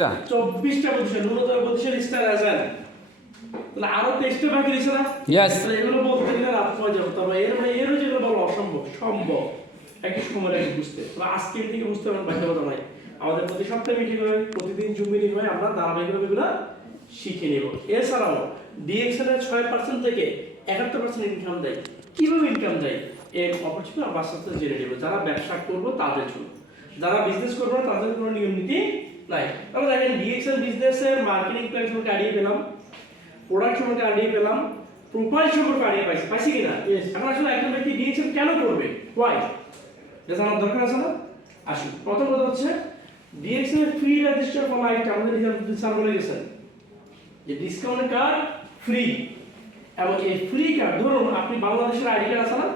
চব্বিশটা। চব্বিশটা প্রতিষ্ঠান ন্যূনতম প্রতিষ্ঠান স্টার আছেন তাহলে আরও তেইশটা বাকি রয়েছে না? Yes. এগুলো বলতে গেলে রাত সময় যাব। তবে এর মানে এরও যেগুলো বলো অসম্ভব সম্ভব। একই সময় লাগে বুঝতে। তবে আজকে বুঝতে পারেন বাধ্যবাধা নাই আমাদের প্রতি সপ্তাহে মিটিং হয় প্রতিদিন জুম মিটিং হয় আমরা ধারাবাহিকভাবে এগুলো শিখে নেব। এছাড়াও ডিএক্সএল এর ছয় পার্সেন্ট থেকে একাত্তর পার্সেন্ট ইনকাম দেয়। কীভাবে ইনকাম দেয়? এর অপরচুনিটি আমার সাথে জেনে নেব। যারা ব্যবসা করব তাদের জন্য। যারা বিজনেস করব তাদের কোনো নিয়ম নীতি নাই তাহলে দেখেন ডিএক্সএল বিজনেসের মার্কেটিং প্ল্যান সম্পর্কে আইডিয়া পেলাম প্রোডাক্ট সম্পর্কে আইডিয়া পেলাম প্রোফাইল সম্পর্কে আইডিয়া পাইছি। পাইছি কিনা এখন আসলে একজন ব্যক্তি ডিএক্সএল কেন করবে? ওয়াই এটা আমার দরকার আছে না? আসুন প্রথম কথা হচ্ছে DXL free register for life আমাদের রিজার্ভ স্যার বলে গেছেন। যে ডিসকাউন্ট কার্ড ফ্রি এবং এই ফ্রি কার্ড ধরুন আপনি বাংলাদেশের আইডি কার্ড আছে না?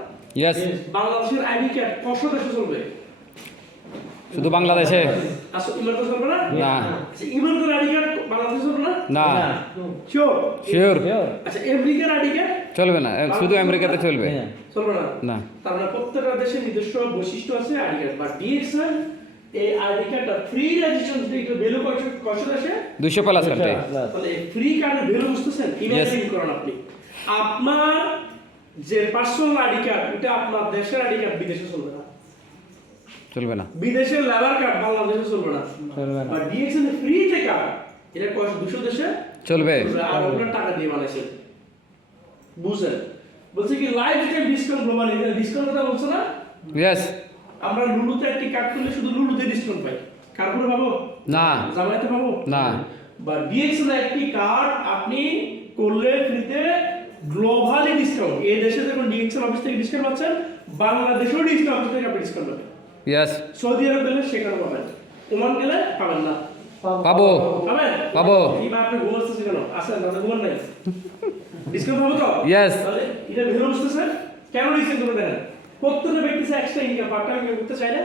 বাংলাদেশের আইডি কার্ড কত দেশে চলবে? শুধু বাংলাদেশে? আচ্ছা না? না। আচ্ছা বাংলাদেশে চলবে না? শিওর শিওর আচ্ছা চলবে না। শুধু আমেরিকাতে চলবে না? মানে প্রত্যেকটা দেশের নিজস্ব বৈশিষ্ট্য আছে এই আইডি কার্ডটা ফ্রি রেজিস্ট্রেশন একটু ভ্যালু কত প্লাস কাটে তাহলে ফ্রি কার্ডের ভ্যালু বুঝতেছেন? ইমাজিন করেন আপনি। আপনার যে পার্সোনাল আইডি কার্ড এটা আপনার দেশের আইডি কার্ড বিদেশে চলবে না। চলবে না। বিদেশের লেবার কার্ড বাংলাদেশে চলবে না। চলবে না। বা ডিএক্সএল ফ্রি যে কার্ড এটা কষ্ট দুশো দেশে? চলবে। আর ওগুলো টাকা দিয়ে বানাইছে। বুঝলেন বলছে কি life time discount global discount কথা বলছো না? ইয়েস আমরা লুলুতে একটি কার্ড করলে শুধু লুলুতে ডিসকাউন্ট পাই। কার্ডগুলো পাবো? না। জামাইতে পাবো? না। বা ডিএক্সএল একটি কার্ড আপনি করলে ফ্রিতে গ্লোবালি ডিসকাউন্ট এই দেশে যখন ডিএক্সএল অফিস থেকে ডিসকাউন্ট পাচ্ছেন বাংলাদেশেও ডিসকাউন্ট অফিস থেকে আপনি ডিসকাউন্ট পাবেন। ইয়েস সৌদি আরব গেলে সেখানে পাবেন। ওমান গেলে পাবেন না। পাবো। পাবেন? পাবো। এই বা আপনি ঘুমাচ্ছেন কেন? আসেন তাহলে ঘুমান নাই। ডিসকাউন্ট পাবো তো? Yes. তাহলে এটা ভেবে বুঝতেছেন কেন ডিসকাউন্ট করে দেন প্রত্যেকটা ব্যক্তি এক্সট্রা ইনকাম পার্ট টাইম করতে চায় না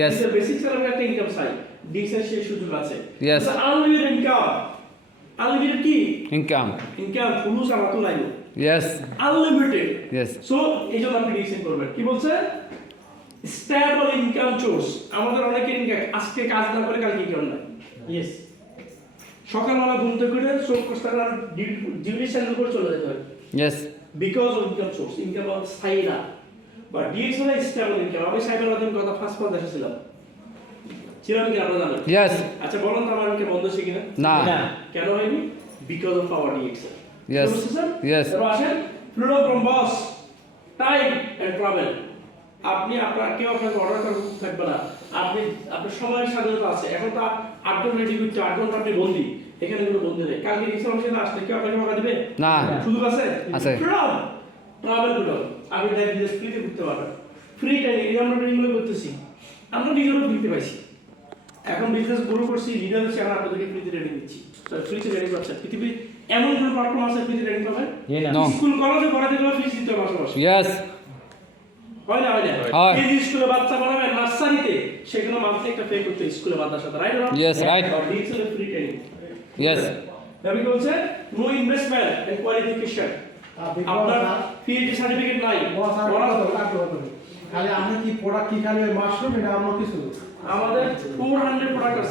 Yes. বেসিক স্যালারি একটা ইনকাম চাই। ডিএক্সএল সেই সুযোগ আছে। Yes. আনলিমিটেড ইনকাম আনলিমিটেড কি? ইনকাম ইনকাম ফুলুস আমার তো নাই। ইয়েস আনলিমিটেড ইয়েস সো এই জন্য আপনি ডিসিশন করবেন। কি বলছে? স্টেবল ইনকাম সোর্স আমাদের অনেকের ইনকাম আজকে কাজ না করে কালকে ইনকাম নাই ইয়েস সকালবেলা ঘুম থেকে উঠে চোখ কষ্ট করে ডিউটি সেন্টার করে চলে যেতে হয়। Yes because of income source income স্থায়ী না বা ডিএক্স হলো স্টেবল ইনকাম আমি সাইবার মাধ্যমে কথা ফার্স্ট পাস দেখেছিলাম ছিলাম কি আপনারা জানেন ইয়েস আচ্ছা বলুন তো আমার ইনকাম বন্ধ হয়েছে কিনা? না। না। কেন হয়নি? Because of power DX Yes. Yes. এবার আসেন freedom from boss time and travel আপনি আপনার কেউ আপনাকে অর্ডার করে থাকবে না। আপনি আপনার সময়ের স্বাধীনতা আছে। এখন তো আট ঘণ্টা করতে আট ঘণ্টা আপনি বন্দি। এখানে কোনো বন্দি নেই। কালকে রিক্সা অংশে না আসলে কেউ আপনাকে টাকা দিবে? না। সুযোগ আছে? আছে। ফ্রিডম ট্রাভেল ফ্রিডম আপনি দেখ বিদেশ ফ্রিতে ঘুরতে পারবেন। ফ্রি টাইম এই আমরা ট্রেনিংগুলো করতেছি আমরা নিজেরও ফ্রিতে পাইছি। এখন বিজনেস গ্রো করছি লিডার হচ্ছে এখন আপনাদেরকে ফ্রিতে ট্রেনিং দিচ্ছি ফ্রিতে ট্রেনিং পাচ্ছেন পৃথিবীর এমন কোনো প্ল্যাটফর্ম আছে ফ্রিতে ট্রেনিং পাবেন No. স্কুল কলেজে পড়াতে গেলে ফিস দিতে হবে মাসে মাসে ইয়েস হয় না হয় না? কেজি স্কুলে বাচ্চা পড়াবে নার্সারিতে সেখানে মান্থলি একটা পে করতে স্কুলে বাচ্চার সাথে right Yes, right. DXL free training yes কি বলছে নো ইনভেস্টমেন্ট এন্ড কোয়ালিফিকেশন আপনার পিএইচডি সার্টিফিকেট নাই। খালি আপনি কি প্রোডাক্ট কি খালি মাশরুম এটা অন্য কিছু? আমাদের 400 প্রোডাক্ট আছে।